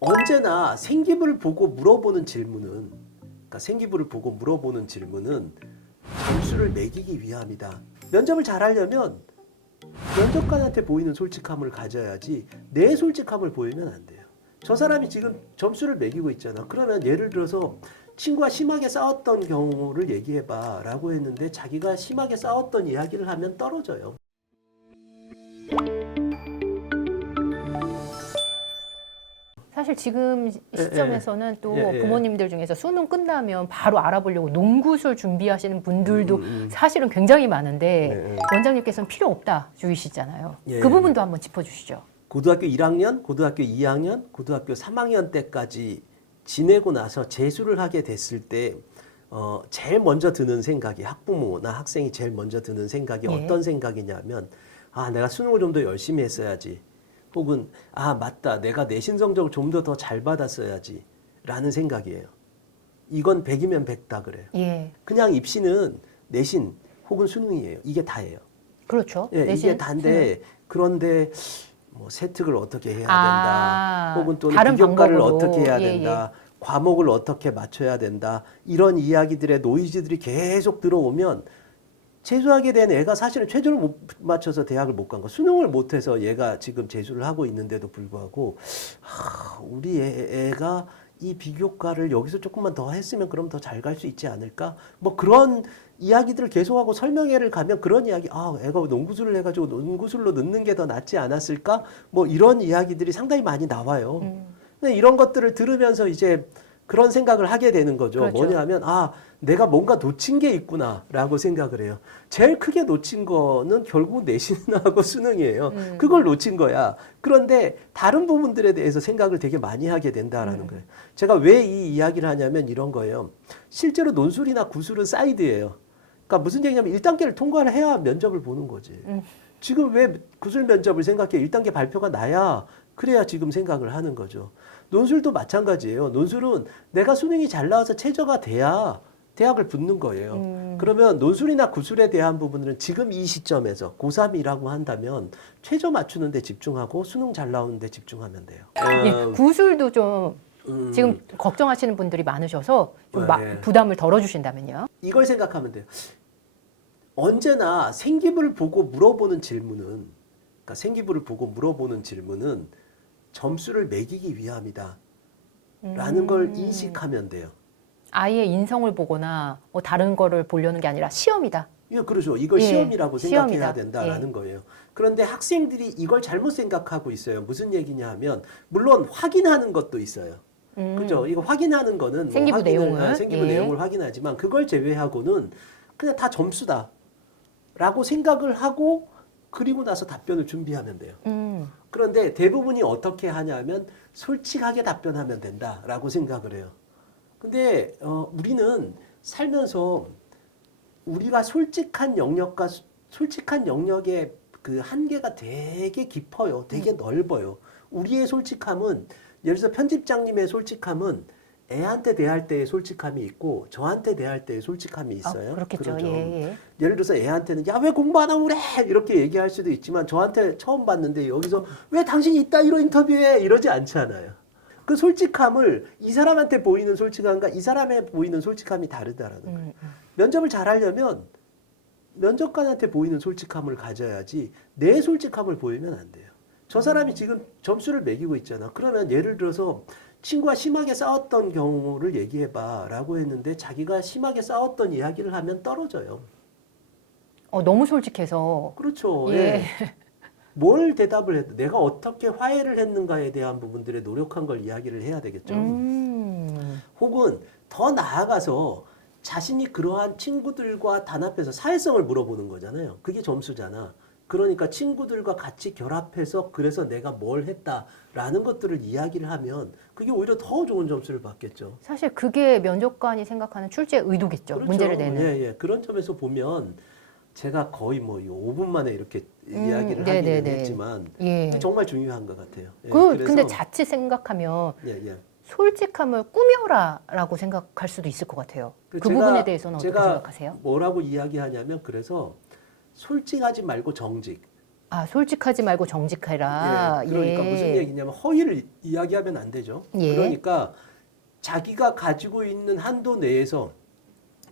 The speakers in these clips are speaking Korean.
언제나 생기부를 보고 물어보는 질문은, 그러니까 생기부를 보고 물어보는 질문은 점수를 매기기 위함이다. 면접을 잘하려면 면접관한테 보이는 솔직함을 가져야지 내 솔직함을 보이면 안 돼요. 저 사람이 지금 점수를 매기고 있잖아. 그러면 예를 들어서 친구와 심하게 싸웠던 경우를 얘기해봐 라고 했는데 자기가 심하게 싸웠던 이야기를 하면 떨어져요. 사실 지금 시점에서는 또 예. 부모님들 중에서 수능 끝나면 바로 알아보려고 농구술 준비하시는 분들도 사실은 굉장히 많은데 원장님께서는 필요 없다 주의시잖아요. 예. 그 부분도 한번 짚어주시죠. 고등학교 1학년, 고등학교 2학년, 고등학교 3학년 때까지 지내고 나서 재수를 하게 됐을 때 제일 먼저 드는 생각이, 학부모나 학생이 제일 먼저 드는 생각이 예. 어떤 생각이냐면, 아, 내가 수능을 좀 더 열심히 했어야지. 혹은 아, 맞다, 내가 내신 성적을 좀 더 잘 받았어야지 라는 생각이에요. 이건 100이면 100다 그래요. 예, 그냥 입시는 내신 혹은 수능이에요. 이게 다예요. 그렇죠. 예, 내신, 이게 다인데, 그런데 뭐 세특을 어떻게 해야 아, 된다, 혹은 또는 다른 비교과를 방법으로. 어떻게 해야 예, 된다, 과목을 어떻게 맞춰야 된다, 이런 이야기들의 노이즈들이 계속 들어오면 재수하게 된 애가 사실은 최저를 못 맞춰서 대학을 못 간 거, 수능을 못해서 얘가 지금 재수를 하고 있는데도 불구하고 우리 애가 이 비교과를 여기서 조금만 더 했으면 그럼 더 잘 갈 수 있지 않을까? 뭐 그런 이야기들을 계속하고 설명회를 가면 그런 이야기, 아, 애가 농구술을 해가지고 농구술로 넣는 게 더 낫지 않았을까? 뭐 이런 이야기들이 상당히 많이 나와요. 근데 이런 것들을 들으면서 이제 그런 생각을 하게 되는 거죠. 그렇죠. 뭐냐 하면, 아, 내가 뭔가 놓친 게 있구나라고 생각을 해요. 제일 크게 놓친 거는 결국 내신하고 수능이에요. 그걸 놓친 거야. 그런데 다른 부분들에 대해서 생각을 되게 많이 하게 된다라는 거예요. 제가 왜 이 이야기를 하냐면 이런 거예요. 실제로 논술이나 구술은 사이드예요. 그러니까 무슨 얘기냐면 1단계를 통과를 해야 면접을 보는 거지. 지금 왜 구술 면접을 생각해? 1단계 발표가 나야 그래야 지금 생각을 하는 거죠. 논술도 마찬가지예요. 논술은 내가 수능이 잘 나와서 최저가 돼야 대학을 붙는 거예요. 그러면 논술이나 구술에 대한 부분은 지금 이 시점에서 고3이라고 한다면 최저 맞추는 데 집중하고 수능 잘 나오는 데 집중하면 돼요. 예, 구술도 좀 지금 걱정하시는 분들이 많으셔서 좀 예. 부담을 덜어주신다면요. 이걸 생각하면 돼요. 언제나 생기부를 보고 물어보는 질문은, 그러니까 생기부를 보고 물어보는 질문은 점수를 매기기 위함이다 라는 걸 인식하면 돼요. 아이의 인성을 보거나 뭐 다른 거를 보려는 게 아니라 시험이다. 예, 그렇죠. 이걸 예, 시험이라고 생각해야 시험이다. 된다라는 예. 거예요. 그런데 학생들이 이걸 잘못 생각하고 있어요. 무슨 얘기냐 하면, 물론 확인하는 것도 있어요. 그죠? 이거 확인하는 거는 뭐 생기부 내용을. 생기부 예. 내용을 확인하지만 그걸 제외하고는 그냥 다 점수다라고 생각을 하고 그리고 나서 답변을 준비하면 돼요. 그런데 대부분이 어떻게 하냐면 솔직하게 답변하면 된다라고 생각을 해요. 근데 우리는 살면서 우리가 솔직한 영역과 솔직한 영역의 그 한계가 되게 깊어요. 되게 넓어요. 우리의 솔직함은, 예를 들어서 편집장님의 솔직함은 애한테 대할 때의 솔직함이 있고 저한테 대할 때의 솔직함이 있어요. 그렇겠죠. 그러죠. 예. 예를 들어서 애한테는 야, 왜 공부 안 하고 그래? 이렇게 얘기할 수도 있지만 저한테 처음 봤는데 여기서 왜 당신이 이따위로 인터뷰해? 이러지 않잖아요. 그 솔직함을, 이 사람한테 보이는 솔직함과 이 사람에 보이는 솔직함이 다르다라는 거예요. 면접을 잘하려면 면접관한테 보이는 솔직함을 가져야지 내 솔직함을 보이면 안 돼요. 저 사람이 지금 점수를 매기고 있잖아. 그러면 예를 들어서 친구와 심하게 싸웠던 경우를 얘기해봐 라고 했는데 자기가 심하게 싸웠던 이야기를 하면 떨어져요. 너무 솔직해서. 그렇죠. 예. 예. 뭘 대답을 해도 내가 어떻게 화해를 했는가에 대한 부분들에 노력한 걸 이야기를 해야 되겠죠. 혹은 더 나아가서 자신이 그러한 친구들과 단합해서 사회성을 물어보는 거잖아요. 그게 점수잖아. 그러니까 친구들과 같이 결합해서 그래서 내가 뭘 했다라는 것들을 이야기를 하면 그게 오히려 더 좋은 점수를 받겠죠. 사실 그게 면접관이 생각하는 출제의 의도겠죠. 그렇죠. 문제를 내는. 예. 그런 점에서 보면 제가 거의 뭐 5분 만에 이렇게 이야기를 네네네. 하기는 했지만 예. 정말 중요한 것 같아요. 예, 근데 자칫 생각하면 예. 솔직함을 꾸며라라고 생각할 수도 있을 것 같아요. 그 부분에 대해서는 어떻게 제가 생각하세요? 뭐라고 이야기하냐면, 그래서 솔직하지 말고 정직. 아, 솔직하지 말고 정직해라. 예, 그러니까 예. 무슨 얘기냐면 허위를 이야기하면 안 되죠. 예. 그러니까 자기가 가지고 있는 한도 내에서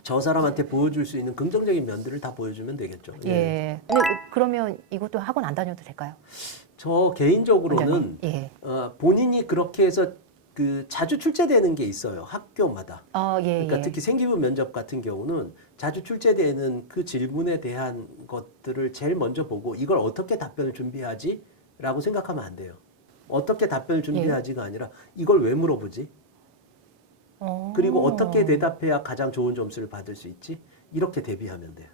저 사람한테 보여줄 수 있는 긍정적인 면들을 다 보여주면 되겠죠. 예. 근데 그러면 이것도 학원 안 다녀도 될까요? 저 개인적으로는 원장님? 예. 본인이 그렇게 해서 그 자주 출제되는 게 있어요. 학교마다. 아, 예, 그러니까 예. 특히 생기부 면접 같은 경우는 자주 출제되는 그 질문에 대한 것들을 제일 먼저 보고 이걸 어떻게 답변을 준비하지? 라고 생각하면 안 돼요. 어떻게 답변을 준비하지가 아니라 이걸 왜 물어보지? 그리고 어떻게 대답해야 가장 좋은 점수를 받을 수 있지? 이렇게 대비하면 돼요.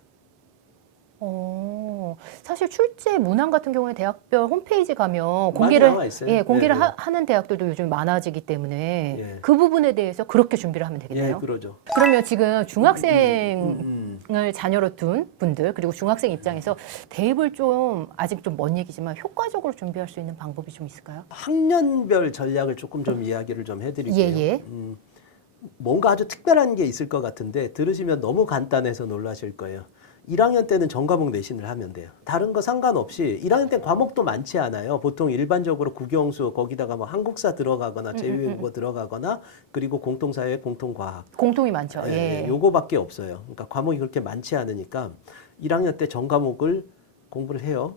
사실 출제 문항 같은 경우에 대학별 홈페이지 가면 공개를 나와 있어요. 예, 공개를 네, 네. 하는 대학들도 요즘 많아지기 때문에 예. 그 부분에 대해서 그렇게 준비를 하면 되겠네요. 예, 그러죠. 그러면 지금 중학생을 자녀로 둔 분들 그리고 중학생 입장에서 대입을 좀 아직 좀 먼 얘기지만 효과적으로 준비할 수 있는 방법이 좀 있을까요? 학년별 전략을 조금 좀 이야기를 좀 해드릴게요. 예, 예. 뭔가 아주 특별한 게 있을 것 같은데 들으시면 너무 간단해서 놀라실 거예요. 1학년 때는 전과목 내신을 하면 돼요. 다른 거 상관없이 1학년 때는 과목도 많지 않아요. 보통 일반적으로 국영수 거기다가 뭐 한국사 들어가거나 제외국어 들어가거나 그리고 공통사회, 공통과학. 공통이 많죠. 예. 요거밖에 없어요. 그러니까 과목이 그렇게 많지 않으니까 1학년 때 전과목을 공부를 해요.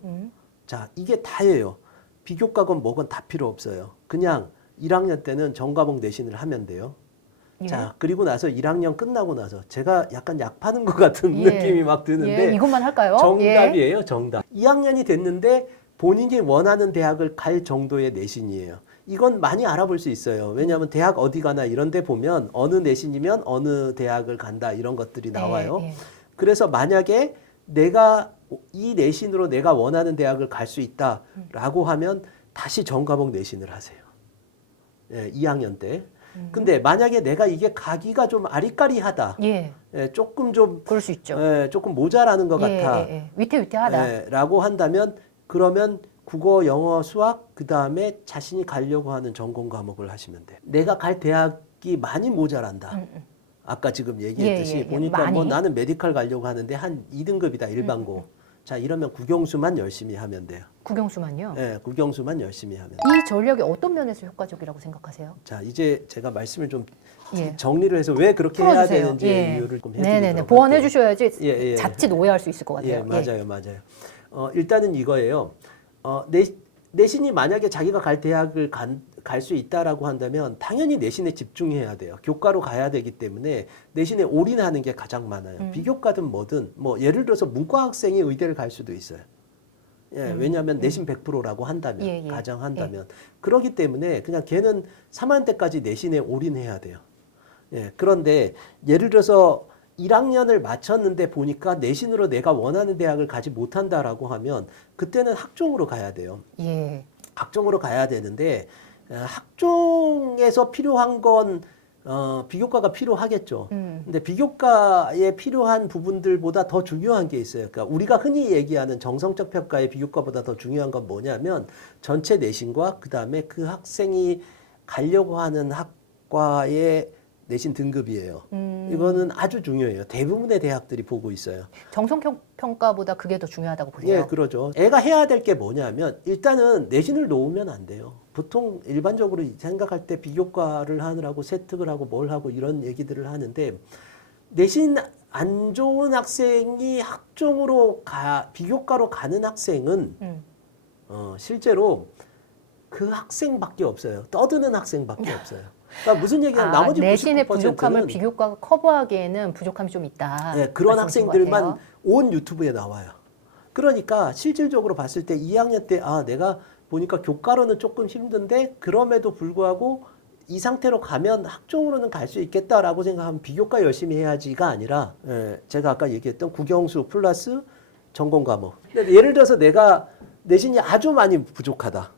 자, 이게 다예요. 비교과건 뭐건 다 필요 없어요. 그냥 1학년 때는 전과목 내신을 하면 돼요. 예. 자, 그리고 나서 1학년 끝나고 나서 제가 약간 약 파는 것 같은 예. 느낌이 막 드는데 예, 이것만 할까요? 정답이에요, 정답. 2학년이 됐는데 본인이 원하는 대학을 갈 정도의 내신이에요. 이건 많이 알아볼 수 있어요. 왜냐하면 대학 어디 가나 이런 데 보면 어느 내신이면 어느 대학을 간다 이런 것들이 나와요. 예. 그래서 만약에 내가 이 내신으로 내가 원하는 대학을 갈 수 있다라고 하면 다시 전과목 내신을 하세요. 예, 2학년 때. 근데 만약에 내가 이게 가기가 좀 아리까리하다. 예. 예, 조금 좀 그럴 수 있죠. 예, 조금 모자라는 것 같아. 위태위태하다. 예, 라고 한다면 그러면 국어, 영어, 수학 그다음에 자신이 가려고 하는 전공 과목을 하시면 돼. 내가 갈 대학이 많이 모자란다. 아까 지금 얘기했듯이 보니까 많이. 뭐 나는 메디컬 가려고 하는데 한 2등급이다. 일반고. 자, 이러면 국영수만 열심히 하면 돼요. 국영수만요. 예, 국영수만 열심히 하면 돼요. 이 전략이 어떤 면에서 효과적이라고 생각하세요? 자, 이제 제가 말씀을 좀 예. 정리를 해서 왜 그렇게 풀어주세요. 해야 되는지 예. 이유를 좀 네네네. 해드리도록 보완해 할게요. 주셔야지 예, 예. 자칫 오해할 수 있을 것 같아요. 예, 맞아요, 맞아요. 일단은 이거예요. 내신이 만약에 자기가 갈 대학을 갈 수 있다라고 한다면 당연히 내신에 집중해야 돼요. 교과로 가야 되기 때문에 내신에 올인하는 게 가장 많아요. 비교과든 뭐든 뭐 예를 들어서 문과 학생이 의대를 갈 수도 있어요. 예, 왜냐하면 내신 100%라고 한다면, 예, 예. 가정한다면. 그렇기 때문에 그냥 걔는 3학년 때까지 내신에 올인해야 돼요. 예, 그런데 예를 들어서 1학년을 마쳤는데 보니까 내신으로 내가 원하는 대학을 가지 못한다라고 하면 그때는 학종으로 가야 돼요. 예. 학종으로 가야 되는데 학종에서 필요한 건 비교과가 필요하겠죠. 근데 비교과에 필요한 부분들보다 더 중요한 게 있어요. 그러니까 우리가 흔히 얘기하는 정성적 평가의 비교과보다 더 중요한 건 뭐냐면 전체 내신과 그다음에 그 학생이 가려고 하는 학과의 내신 등급이에요. 이거는 아주 중요해요. 대부분의 대학들이 보고 있어요. 정성 평가보다 그게 더 중요하다고 보세요? 예, 그러죠. 애가 해야 될 게 뭐냐면 일단은 내신을 놓으면 안 돼요. 보통 일반적으로 생각할 때 비교과를 하느라고 세특을 하고 뭘 하고 이런 얘기들을 하는데 내신 안 좋은 학생이 학종으로 비교과로 가는 학생은 실제로 그 학생밖에 없어요. 떠드는 학생밖에 없어요. 그러니까 무슨 얘기냐면 나머지 내신의 99%는 부족함을 비교과가 커버하기에는 부족함이 좀 있다. 네, 그런 말씀이신 것 학생들만 같아요. 온 유튜브에 나와요. 그러니까 실질적으로 봤을 때 2학년 때 내가 보니까 교과로는 조금 힘든데 그럼에도 불구하고 이 상태로 가면 학종으로는 갈 수 있겠다라고 생각하면 비교과 열심히 해야지가 아니라 제가 아까 얘기했던 국영수 플러스 전공 과목. 근데 예를 들어서 내가 내신이 아주 많이 부족하다.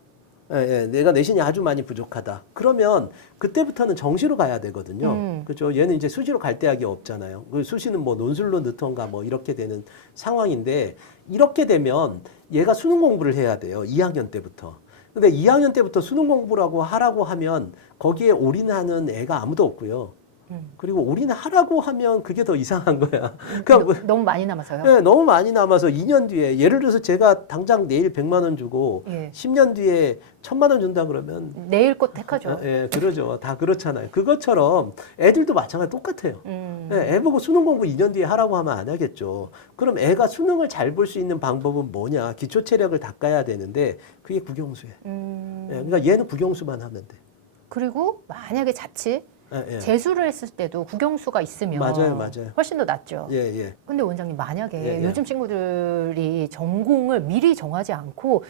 내가 내신이 아주 많이 부족하다. 그러면 그때부터는 정시로 가야 되거든요. 그렇죠? 얘는 이제 수시로 갈 대학이 없잖아요. 수시는 뭐 논술로 넣던가 뭐 이렇게 되는 상황인데 이렇게 되면 얘가 수능 공부를 해야 돼요. 2학년 때부터. 근데 2학년 때부터 수능 공부라고 하라고 하면 거기에 올인하는 애가 아무도 없고요. 그리고 올인하라고 하면 그게 더 이상한 거야. 그러니까 뭐, 너무 많이 남아서요. 네, 너무 많이 남아서 2년 뒤에 예를 들어서 제가 당장 내일 100만 원 주고 예. 10년 뒤에 1000만 원 준다 그러면 내일 것 택하죠. 예, 그러죠. 다 그렇잖아요. 그것처럼 애들도 마찬가지 똑같아요. 예, 애 보고 수능 공부 2년 뒤에 하라고 하면 안 하겠죠. 그럼 애가 수능을 잘 볼 수 있는 방법은 뭐냐? 기초 체력을 닦아야 되는데 그게 국영수예요. 예, 그러니까 얘는 국영수만 하면 돼. 그리고 만약에 자칫 예, 예. 재수를 했을 때도 국영수가 있으면 맞아요. 훨씬 더 낫죠. 예, 예. 근데 원장님 만약에 예, 예. 요즘 친구들이 전공을 미리 정하지 않고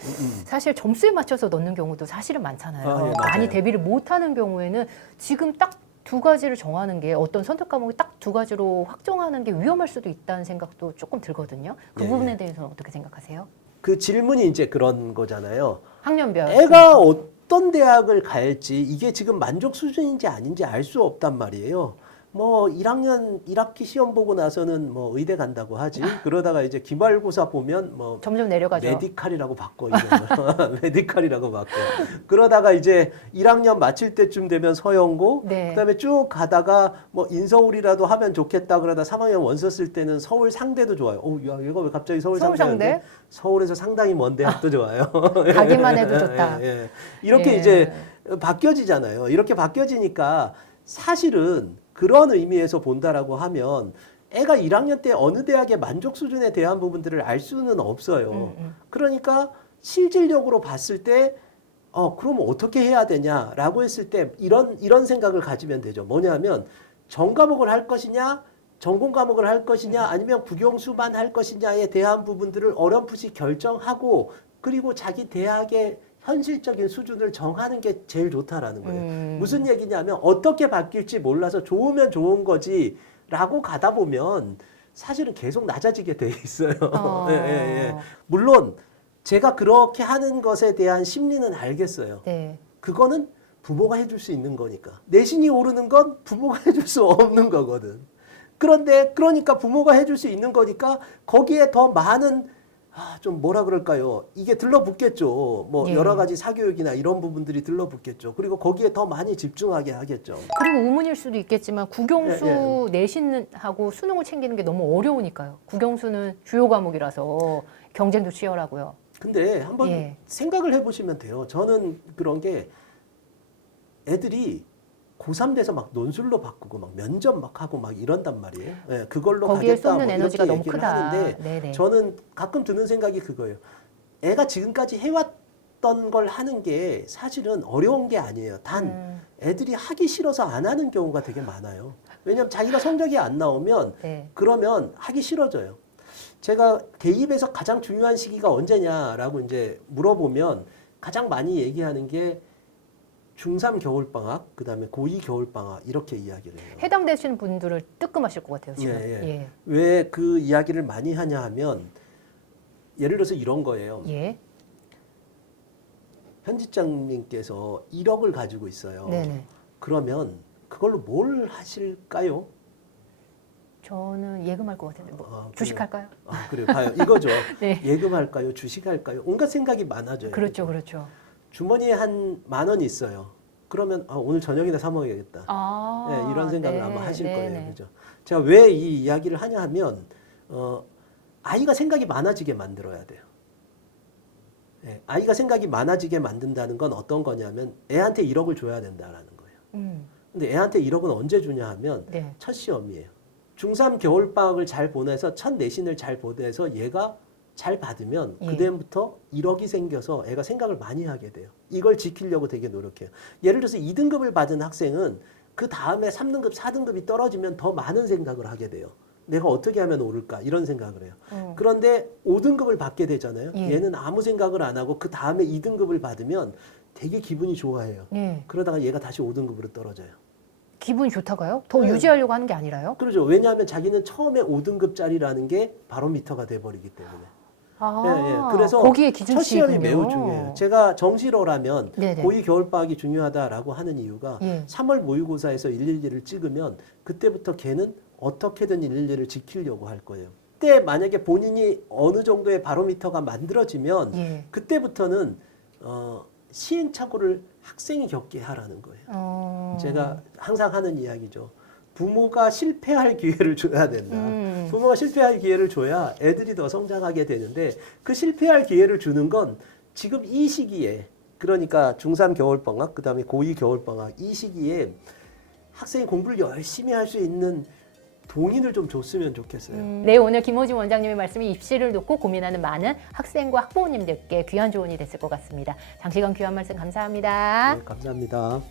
사실 점수에 맞춰서 넣는 경우도 사실은 많잖아요. 아, 예, 맞아요. 많이 대비를 못하는 경우에는 지금 딱 두 가지를 정하는 게 어떤 선택 과목이 딱 두 가지로 확정하는 게 위험할 수도 있다는 생각도 조금 들거든요. 그 예, 부분에 예. 대해서는 어떻게 생각하세요? 그 질문이 이제 그런 거잖아요. 학년별. 애가 어떤 대학을 갈지 이게 지금 만족 수준인지 아닌지 알 수 없단 말이에요. 뭐 1학년 1학기 시험 보고 나서는 뭐 의대 간다고 하지. 그러다가 이제 기말고사 보면 뭐 점점 내려가죠. 메디칼이라고 바꿔 이름을. 메디칼이라고 바꿔. 그러다가 이제 1학년 마칠 때쯤 되면 서영고, 네. 그다음에 쭉 가다가 뭐 인서울이라도 하면 좋겠다 그러다 3학년 원서 쓸 때는 서울 상대도 좋아요. 야, 얘가 왜 갑자기 서울 서울 상대인데? 상대? 서울에서 상당히 먼 대학도 좋아요. 가기만 해도 좋다. 예. 이렇게 예. 이제 바뀌어지잖아요. 이렇게 바뀌어지니까 사실은 그런 의미에서 본다라고 하면 애가 1학년 때 어느 대학의 만족 수준에 대한 부분들을 알 수는 없어요. 그러니까 실질적으로 봤을 때 그럼 어떻게 해야 되냐라고 했을 때 이런 생각을 가지면 되죠. 뭐냐면 전과목을 할 것이냐, 전공 과목을 할 것이냐, 아니면 국영수만 할 것이냐에 대한 부분들을 어렴풋이 결정하고 그리고 자기 대학의 현실적인 수준을 정하는 게 제일 좋다라는 거예요. 무슨 얘기냐면 어떻게 바뀔지 몰라서 좋으면 좋은 거지라고 가다 보면 사실은 계속 낮아지게 돼 있어요. 예. 물론 제가 그렇게 하는 것에 대한 심리는 알겠어요. 네. 그거는 부모가 해줄 수 있는 거니까. 내신이 오르는 건 부모가 해줄 수 없는 거거든. 그런데 그러니까 부모가 해줄 수 있는 거니까 거기에 더 많은 좀 뭐라 그럴까요? 이게 들러붙겠죠. 뭐 예. 여러 가지 사교육이나 이런 부분들이 들러붙겠죠. 그리고 거기에 더 많이 집중하게 하겠죠. 그리고 의문일 수도 있겠지만 국영수 예, 내신하고 수능을 챙기는 게 너무 어려우니까요. 국영수는 주요 과목이라서 경쟁도 치열하고요. 근데 한번 예. 생각을 해보시면 돼요. 저는 그런 게 애들이 고3 돼서 막 논술로 바꾸고 막 면접 막 하고 막 이런단 말이에요. 예, 그걸로 거기에 가겠다 쏟는 뭐 에너지가 이렇게 너무 얘기를 크다. 하는데 네네. 저는 가끔 드는 생각이 그거예요. 애가 지금까지 해왔던 걸 하는 게 사실은 어려운 게 아니에요. 단 애들이 하기 싫어서 안 하는 경우가 되게 많아요. 왜냐하면 자기가 성적이 안 나오면 네. 그러면 하기 싫어져요. 제가 대입에서 가장 중요한 시기가 언제냐라고 이제 물어보면 가장 많이 얘기하는 게 중3 겨울방학, 그 다음에 고2 겨울방학 이렇게 이야기를 해요. 해당되시는 분들을 뜨끔하실 것 같아요. 지금. 예. 왜 그 이야기를 많이 하냐 하면 예를 들어서 이런 거예요. 예. 편집장님께서 1억을 가지고 있어요. 네네. 그러면 그걸로 뭘 하실까요? 저는 예금할 것 같은데 뭐 그래요. 주식할까요? 그래요. 봐요. 이거죠. 네. 예금할까요? 주식할까요? 온갖 생각이 많아져요. 그렇죠, 그렇죠. 주머니에 한 10,000원 있어요. 그러면 오늘 저녁이나 사 먹어야겠다. 네, 이런 생각을 아마 하실 거예요. 그죠? 제가 왜 이 이야기를 하냐 하면 아이가 생각이 많아지게 만들어야 돼요. 네, 아이가 생각이 많아지게 만든다는 건 어떤 거냐면 애한테 1억을 줘야 된다라는 거예요. 근데 애한테 1억은 언제 주냐 하면 네. 첫 시험이에요. 중3 겨울방학을 잘 보내서 첫 내신을 잘 보내서 얘가 잘 받으면 예. 그다음부터 1억이 생겨서 애가 생각을 많이 하게 돼요. 이걸 지키려고 되게 노력해요. 예를 들어서 2등급을 받은 학생은 그 다음에 3등급, 4등급이 떨어지면 더 많은 생각을 하게 돼요. 내가 어떻게 하면 오를까 이런 생각을 해요. 그런데 5등급을 받게 되잖아요. 예. 얘는 아무 생각을 안 하고 그 다음에 2등급을 받으면 되게 기분이 좋아해요. 예. 그러다가 얘가 다시 5등급으로 떨어져요. 기분이 좋다가요? 더 네. 유지하려고 하는 게 아니라요? 그렇죠. 왜냐하면 자기는 처음에 5등급짜리라는 게 바로미터가 돼버리기 때문에. 그래서 거기에 첫 시험이 기준치군요. 매우 중요해요. 제가 정시로라면 네네. 고2 겨울방학이 중요하다라고 하는 이유가 예. 3월 모의고사에서 111을 찍으면 그때부터 걔는 어떻게든 111을 지키려고 할 거예요. 그때 만약에 본인이 어느 정도의 바로미터가 만들어지면 예. 그때부터는 시행착오를 학생이 겪게 하라는 거예요. 제가 항상 하는 이야기죠. 부모가 실패할 기회를 줘야 된다. 부모가 실패할 기회를 줘야 애들이 더 성장하게 되는데 그 실패할 기회를 주는 건 지금 이 시기에 그러니까 중3 겨울방학 그다음에 고2 겨울방학 이 시기에 학생이 공부를 열심히 할 수 있는 동인을 좀 줬으면 좋겠어요. 네, 오늘 김호진 원장님의 말씀이 입시를 놓고 고민하는 많은 학생과 학부모님들께 귀한 조언이 됐을 것 같습니다. 장시간 귀한 말씀 감사합니다. 네, 감사합니다.